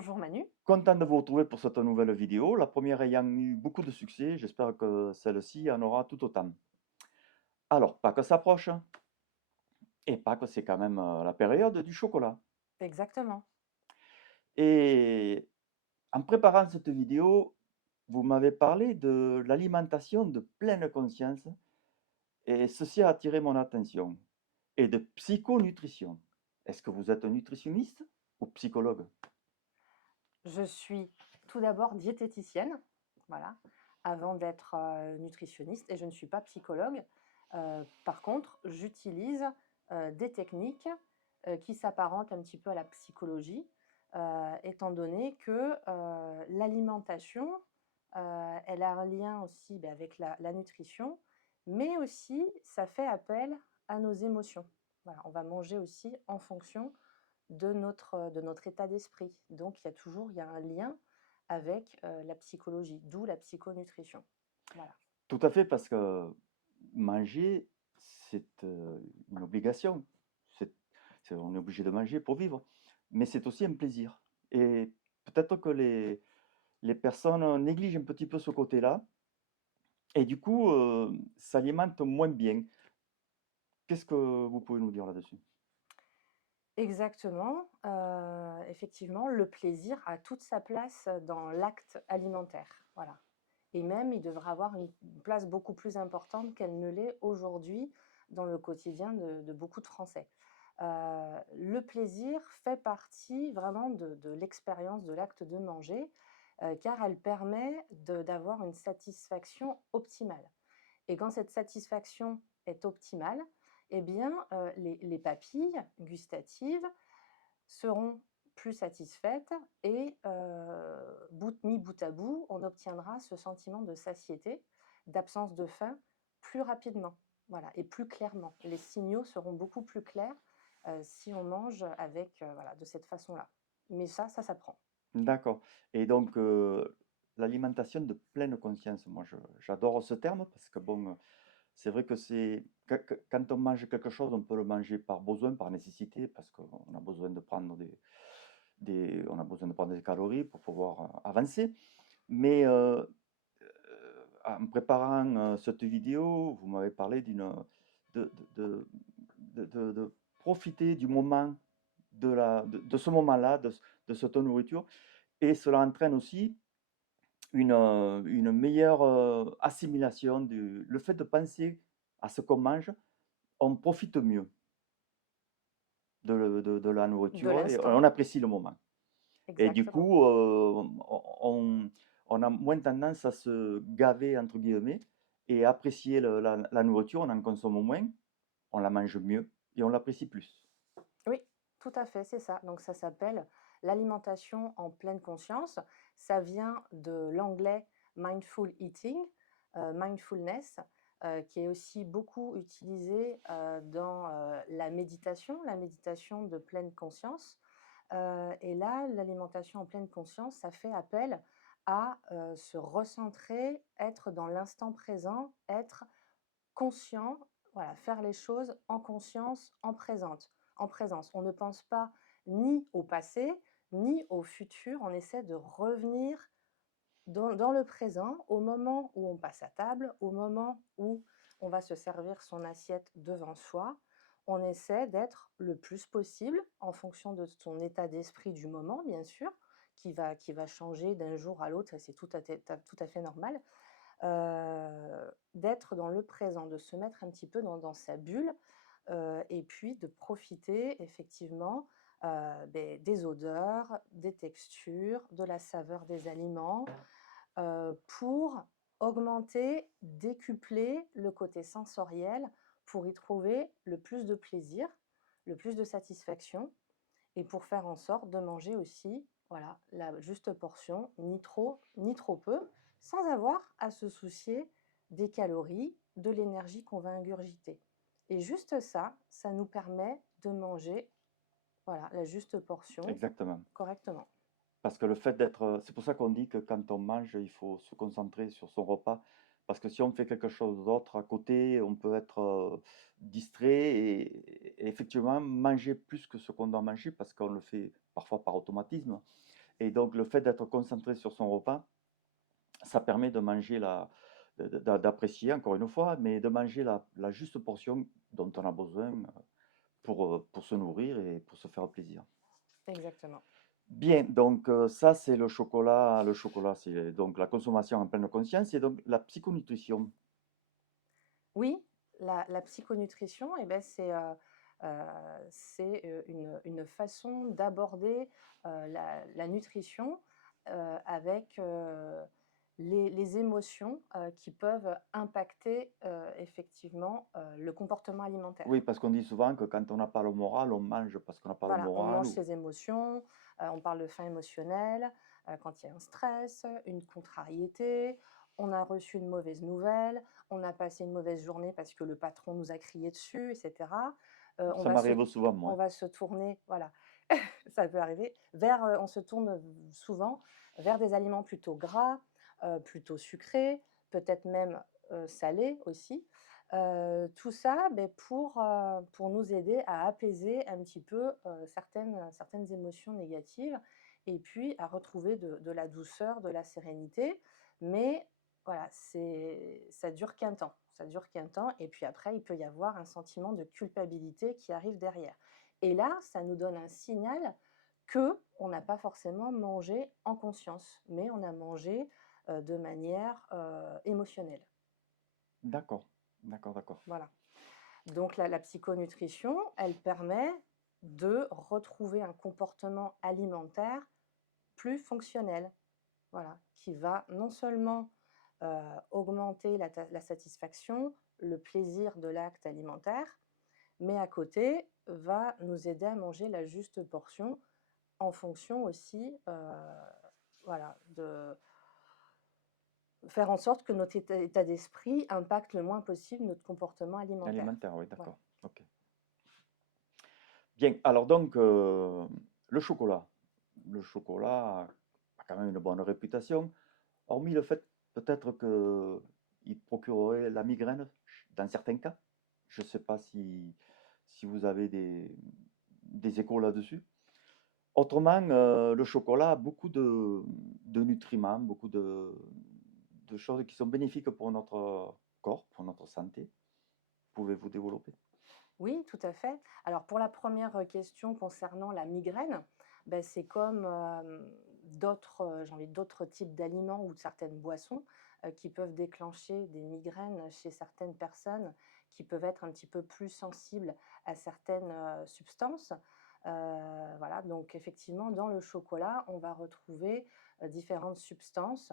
Bonjour Manu. Content de vous retrouver pour cette nouvelle vidéo, la première ayant eu beaucoup de succès, j'espère que celle-ci en aura tout autant. Alors, Pâques s'approche, et Pâques c'est quand même la période du chocolat. Exactement. Et en préparant cette vidéo, vous m'avez parlé de l'alimentation de pleine conscience, et ceci a attiré mon attention, et de psychonutrition. Est-ce que vous êtes nutritionniste ou psychologue? Je suis tout d'abord diététicienne, voilà, avant d'être nutritionniste et je ne suis pas psychologue. Par contre, j'utilise des techniques qui s'apparentent un petit peu à la psychologie, étant donné que l'alimentation, elle a un lien aussi avec la nutrition, mais aussi ça fait appel à nos émotions. Voilà, on va manger aussi en fonction de notre état d'esprit. Donc il y a un lien avec, la psychologie, d'où la psychonutrition. Voilà. Tout à fait, parce que manger, c'est une obligation. C'est, on est obligé de manger pour vivre. Mais c'est aussi un plaisir. Et peut-être que les personnes négligent un petit peu ce côté-là. Et du coup, s'alimentent moins bien. Qu'est-ce que vous pouvez nous dire là-dessus? Exactement, effectivement, le plaisir a toute sa place dans l'acte alimentaire, voilà, et même il devrait avoir une place beaucoup plus importante qu'elle ne l'est aujourd'hui dans le quotidien de beaucoup de Français. Le plaisir fait partie vraiment de l'expérience de l'acte de manger, car elle permet d'avoir une satisfaction optimale. Et quand cette satisfaction est optimale, eh bien, les papilles gustatives seront plus satisfaites et mis bout à bout, on obtiendra ce sentiment de satiété, d'absence de faim plus rapidement, voilà, et plus clairement. Les signaux seront beaucoup plus clairs si on mange avec, voilà, de cette façon-là. Mais ça s'apprend. D'accord. Et donc, l'alimentation de pleine conscience, moi, j'adore ce terme parce que, bon, c'est vrai que c'est quand on mange quelque chose, on peut le manger par besoin, par nécessité, parce qu'on a besoin de prendre on a besoin de prendre des calories pour pouvoir avancer. Mais en préparant cette vidéo, vous m'avez parlé de, de, de profiter du moment, de ce moment-là, de cette nourriture. Et cela entraîne aussi une meilleure assimilation le fait de penser à ce qu'on mange, on profite mieux de la De nourriture et l'instant, on apprécie le moment. Et du exactement. coup, on a moins tendance à se «gaver» entre guillemets et apprécier la nourriture, on en consomme moins, on la mange mieux et on l'apprécie plus. Oui, tout à fait, c'est ça. Donc ça s'appelle l'alimentation en pleine conscience. Ça vient de l'anglais mindful eating, mindfulness, qui est aussi beaucoup utilisé dans la méditation de pleine conscience. Et là, l'alimentation en pleine conscience, ça fait appel à se recentrer, être dans l'instant présent, être conscient, voilà, faire les choses en conscience, en présence. On ne pense pas ni au passé, ni au futur, on essaie de revenir dans le présent, au moment où on passe à table, au moment où on va se servir son assiette devant soi. On essaie d'être le plus possible, en fonction de son état d'esprit du moment, bien sûr, qui va changer d'un jour à l'autre, et c'est tout à fait normal, d'être dans le présent, de se mettre un petit peu dans sa bulle, et puis de profiter effectivement, des odeurs, des textures, de la saveur des aliments, pour augmenter, décupler le côté sensoriel, pour y trouver le plus de plaisir, le plus de satisfaction, et pour faire en sorte de manger aussi, voilà, la juste portion, ni trop ni trop peu, sans avoir à se soucier des calories, de l'énergie qu'on va ingurgiter. Et juste ça, ça nous permet de manger, voilà, la juste portion Exactement. correctement. Parce que le fait d'être, c'est pour ça qu'on dit que quand on mange, il faut se concentrer sur son repas. Parce que si on fait quelque chose d'autre à côté, on peut être distrait et effectivement manger plus que ce qu'on doit manger parce qu'on le fait parfois par automatisme. Et donc le fait d'être concentré sur son repas, ça permet de manger d'apprécier encore une fois, mais de manger la juste portion dont on a besoin, pour se nourrir et pour se faire plaisir. Exactement. Bien, donc ça c'est le chocolat. Le chocolat, c'est donc la consommation en pleine conscience et donc la psychonutrition. Oui, la psychonutrition et beh, une façon d'aborder, la nutrition, avec, les émotions, qui peuvent impacter, effectivement, le comportement Oui, alimentaire. parce qu'on dit souvent que quand on n'a pas le moral, on mange parce qu'on n'a pas le Voilà, on moral mange ou ses émotions, on parle de faim émotionnelle, quand il y a un stress, une contrariété, on a reçu une mauvaise nouvelle, on a passé une mauvaise journée parce que le patron nous a crié dessus et cetera. On ça va se m'arrive souvent moi. on va se tourner voilà, ça peut arriver, vers, on se tourne souvent vers des aliments plutôt gras, plutôt sucrés, peut-être même, salés aussi. Tout ça, beh, pour nous aider à apaiser un petit peu, certaines émotions négatives et puis à retrouver de la douceur, de la sérénité. Mais voilà, ça dure qu'un temps, ça dure qu'un temps et puis après il peut y avoir un sentiment de culpabilité qui arrive derrière. Et là, ça nous donne un signal qu'on n'a pas forcément mangé en conscience, mais on a mangé, de manière, émotionnelle. D'accord, d'accord, d'accord. Voilà. Donc la psychonutrition, elle permet de retrouver un comportement alimentaire plus fonctionnel, voilà, qui va non seulement, augmenter la satisfaction, le plaisir de l'acte alimentaire, mais à côté, va nous aider à manger la juste portion en fonction aussi, voilà, de faire en sorte que notre état d'esprit impacte le moins possible notre comportement alimentaire. Alimentaire, oui, Voilà. d'accord. OK. Bien, alors donc le chocolat. Le chocolat a quand même une bonne réputation, hormis le fait peut-être qu'il procurerait la migraine dans certains cas. Je ne sais pas si vous avez des échos là-dessus. Autrement, le chocolat a beaucoup de nutriments, beaucoup de choses qui sont bénéfiques pour notre corps, pour notre santé. Pouvez-vous développer? Oui, tout à fait. Alors pour la première question concernant la migraine, beh, c'est comme, d'autres, j'ai envie d'autres types d'aliments ou de certaines boissons, qui peuvent déclencher des migraines chez certaines personnes qui peuvent être un petit peu plus sensibles à certaines, substances. Voilà, donc effectivement dans le chocolat, on va retrouver, différentes substances,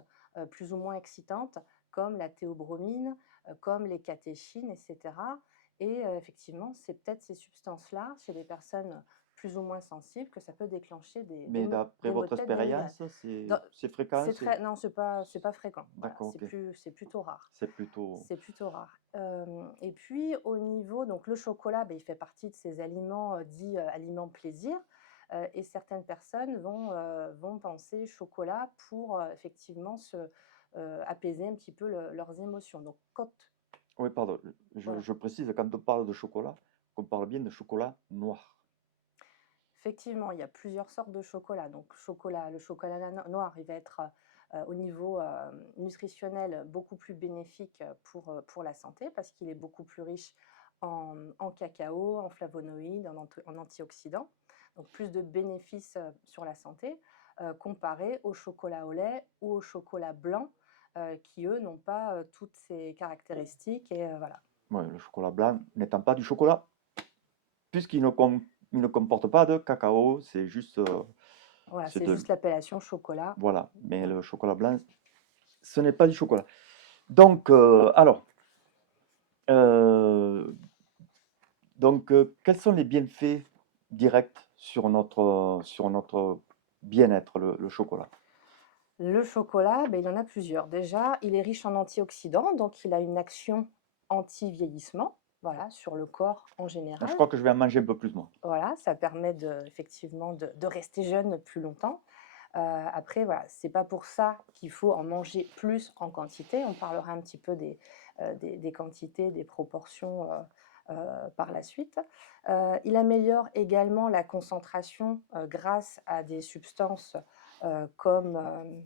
plus ou moins excitantes comme la théobromine, comme les catéchines et cetera. Et effectivement, c'est peut-être ces substances-là, chez des personnes plus ou moins sensibles, que ça peut déclencher Mais d'après des maux de votre tête, des migraines. expérience, Dans c'est fréquent? c'est très non, c'est pas fréquent, voilà, D'accord, OK. c'est plutôt rare. C'est plutôt C'est plutôt rare. Et puis au niveau donc le chocolat, beh, il fait partie de ces aliments, dits, aliments plaisir, et certaines personnes vont penser chocolat pour, effectivement apaiser un petit peu leurs émotions. Donc quand oui, pardon, je voilà. je précise, quand on parle de chocolat, qu'on parle bien de chocolat noir. Effectivement, il y a plusieurs sortes de chocolat. Donc le chocolat noir, il va être, au niveau, nutritionnel beaucoup plus bénéfique, pour la santé parce qu'il est beaucoup plus riche en cacao, en flavonoïdes, en antioxydants. Donc plus de bénéfices, sur la santé, comparé au chocolat au lait ou au chocolat blanc, qui eux n'ont pas, toutes ces caractéristiques et voilà. Ouais, le chocolat blanc n'étant pas du chocolat, il ne comporte pas de cacao, c'est juste, Voilà, c'est c'est de juste l'appellation chocolat. voilà, mais Voilà. le chocolat blanc, ce n'est pas du chocolat. Donc alors, heu, quels sont les bienfaits directs sur notre bien-être, le chocolat? Le chocolat, beh, il y en a plusieurs. Déjà, il est riche en antioxydants, donc il a une action anti-vieillissement, voilà, sur le corps en Je général. crois que je vais en manger un peu plus moi. Voilà, ça permet effectivement de rester jeune plus longtemps. Après, voilà, c'est pas pour ça qu'il faut en manger plus en quantité. On parlera un petit peu des quantités, des proportions, par la suite. Il améliore également la concentration, grâce à des substances, comme,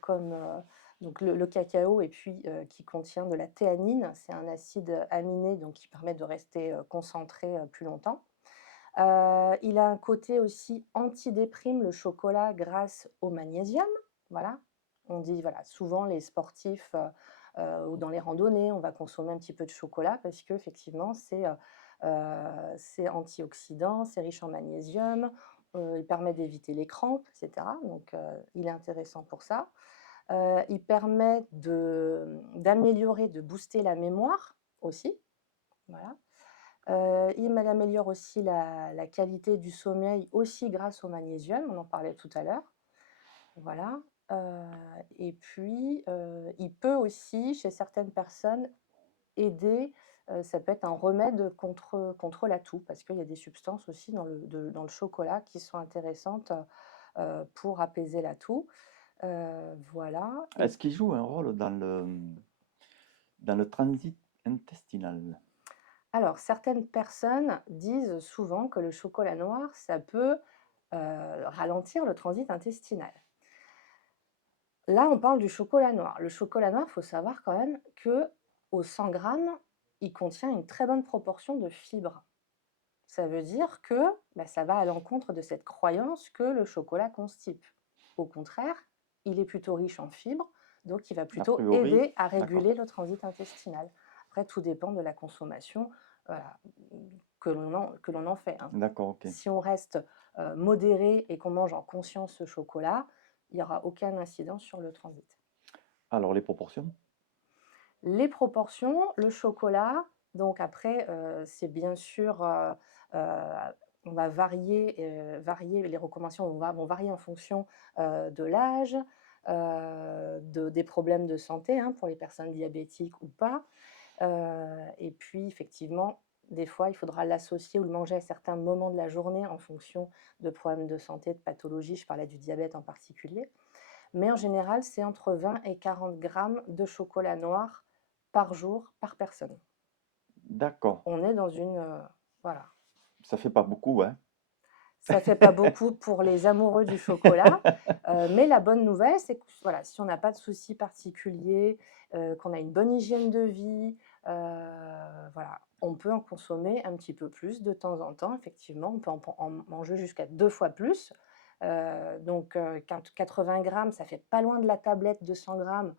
comme donc le cacao et puis qui contient de la théanine. C'est un acide aminé donc qui permet de rester concentré plus longtemps. Il a un côté aussi antidéprime, le chocolat, grâce au magnésium. Voilà. On dit, voilà, souvent les sportifs ou dans les randonnées, on va consommer un petit peu de chocolat parce qu'effectivement, c'est antioxydant, c'est riche en magnésium, il permet d'éviter les crampes, etc. Donc, il est intéressant pour ça. Il permet d'améliorer, de booster la mémoire aussi. Voilà. Il améliore aussi la qualité du sommeil, aussi grâce au magnésium, on en parlait tout à l'heure. Voilà, heu et puis, il peut aussi, chez certaines personnes, aider, ça peut être un remède contre la toux, parce qu'il y a des substances aussi dans le chocolat qui sont intéressantes, pour apaiser la toux. Voilà et Est-ce qu'il joue un rôle dans le transit intestinal? alors certaines personnes disent souvent que le chocolat noir, ça peut, ralentir le transit intestinal. Là, on parle du chocolat noir. Le chocolat noir, il faut savoir quand même que au 100 grammes, il contient une très bonne proportion de fibres. Ça veut dire que, bah, ça va à l'encontre de cette croyance que le chocolat constipe. Au contraire, il est plutôt riche en fibres, donc il va A plutôt priori, aider à d'accord, réguler le transit intestinal. Après, tout dépend de la consommation, voilà, que l'on en fait, hein. d'accord, OK. Si on reste, modéré et qu'on mange en conscience ce chocolat, il y aura aucun incident sur le transit. Alors les proportions? Les proportions, le chocolat, donc après, c'est bien sûr, on va varier les recommandations vont varier en fonction, de l'âge, des problèmes de santé, hein, pour les personnes diabétiques ou pas. Et puis effectivement, des fois, il faudra l'associer ou le manger à certains moments de la journée en fonction de problèmes de santé, de pathologies. Je parlais du diabète en particulier. Mais en général, c'est entre 20 et 40 grammes de chocolat noir par jour, par personne. D'accord, On est dans une, voilà. ça fait pas beaucoup, hein? Ça fait pas beaucoup pour les amoureux du chocolat, mais la bonne nouvelle, c'est que voilà, si on n'a pas de soucis particuliers, qu'on a une bonne hygiène de vie, voilà, on peut en consommer un petit peu plus de temps en temps. Effectivement, on peut en manger jusqu'à 2 fois plus. Donc, 80 grammes, ça fait pas loin de la tablette de 100 grammes.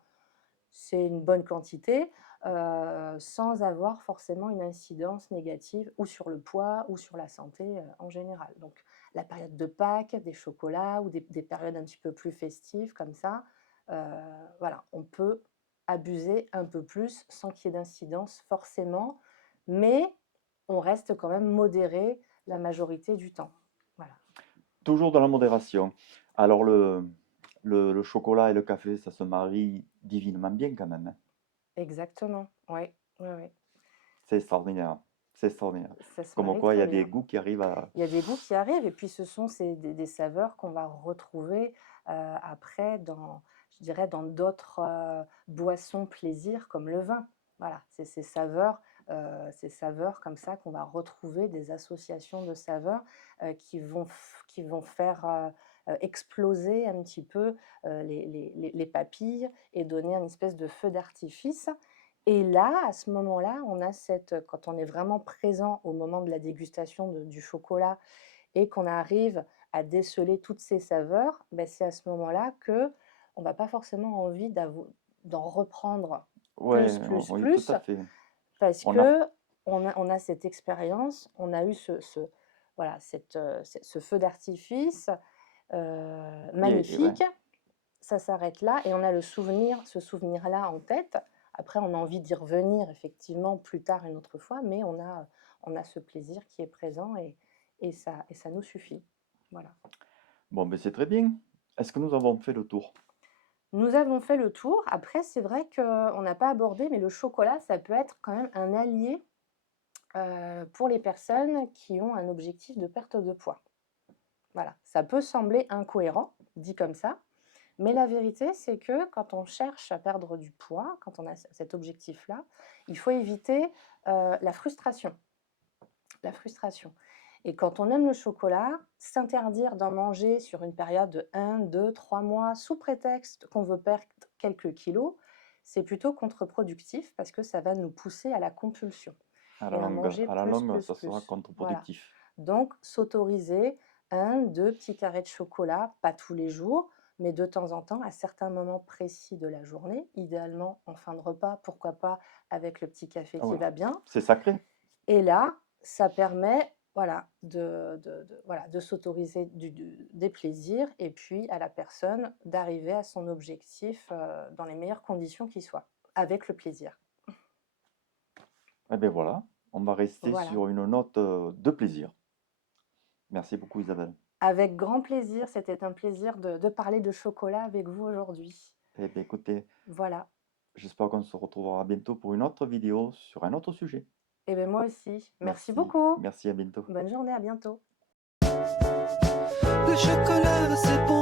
C'est une bonne quantité, sans avoir forcément une incidence négative ou sur le poids ou sur la santé, en général. Donc la période de Pâques, des chocolats ou des périodes un petit peu plus festives comme ça, heu, voilà, on peut abuser un peu plus sans qu'il y ait d'incidence forcément, mais on reste quand même modéré la majorité du temps. Voilà. Toujours dans la modération. Alors le chocolat et le café, ça se marie divinement bien quand même, hein? Exactement, ouais, ouais, ouais. C'est extraordinaire, c'est extraordinaire. Ça se Comme marie quoi il y très a des bien. goûts qui arrivent à Il y a des goûts qui arrivent et puis ce sont des saveurs qu'on va retrouver, après je dirais dans d'autres, boissons plaisir comme le vin. Voilà, c'est ces saveurs comme ça qu'on va retrouver, des associations de saveurs, qui vont faire, exploser un petit peu, les papilles et donner une espèce de feu d'artifice et là, à ce moment-là, on a quand on est vraiment présent au moment de la dégustation du chocolat et qu'on arrive à déceler toutes ces saveurs, bah, c'est à ce moment-là que on va pas forcément envie d'en reprendre ouais, plus, plus, oui, tout plus, à fait. parce On a qu'on a cette expérience, on a eu voilà, ce feu d'artifice, et ouais. magnifique. Ça s'arrête là et on a ce souvenir-là en tête. Après, on a envie d'y revenir effectivement plus tard une autre fois, mais on a ce plaisir qui est présent et ça nous suffit. Voilà. Bon, ben c'est très bien. Est-ce que nous avons fait le tour? Nous avons fait le tour. Après, c'est vrai qu'on n'a pas abordé, mais le chocolat, ça peut être quand même un allié, pour les personnes qui ont un objectif de perte de poids. Voilà, ça peut sembler incohérent, dit comme ça, mais la vérité, c'est que quand on cherche à perdre du poids, quand on a cet objectif-là, il faut éviter, la frustration. La frustration Et quand on aime le chocolat, s'interdire d'en manger sur une période de 1, 2, 3 mois sous prétexte qu'on veut perdre quelques kilos, c'est plutôt contre-productif parce que ça va nous pousser à la compulsion et à manger À la plus, longue, plus, ça sera plus. Voilà. contre-productif. Donc, s'autoriser 1, 2 petits carrés de chocolat, pas tous les jours, mais de temps en temps, à certains moments précis de la journée, idéalement en fin de repas, pourquoi pas avec le petit café Ah qui ouais, va bien. c'est sacré. Et là, ça permet, voilà, voilà, de s'autoriser des plaisirs et puis à la personne d'arriver à son objectif, dans les meilleures conditions qui soient, avec le plaisir. Eh bien voilà, on va rester Voilà. sur une note de plaisir. Merci beaucoup Isabelle. Avec grand plaisir, c'était un plaisir de parler de chocolat avec vous aujourd'hui. Eh bien écoutez, Voilà. j'espère qu'on se retrouvera bientôt pour une autre vidéo sur un autre sujet. Et bien moi aussi. Merci Merci, beaucoup. merci, à bientôt. Bonne journée, à bientôt. Le chocolat, c'est bon.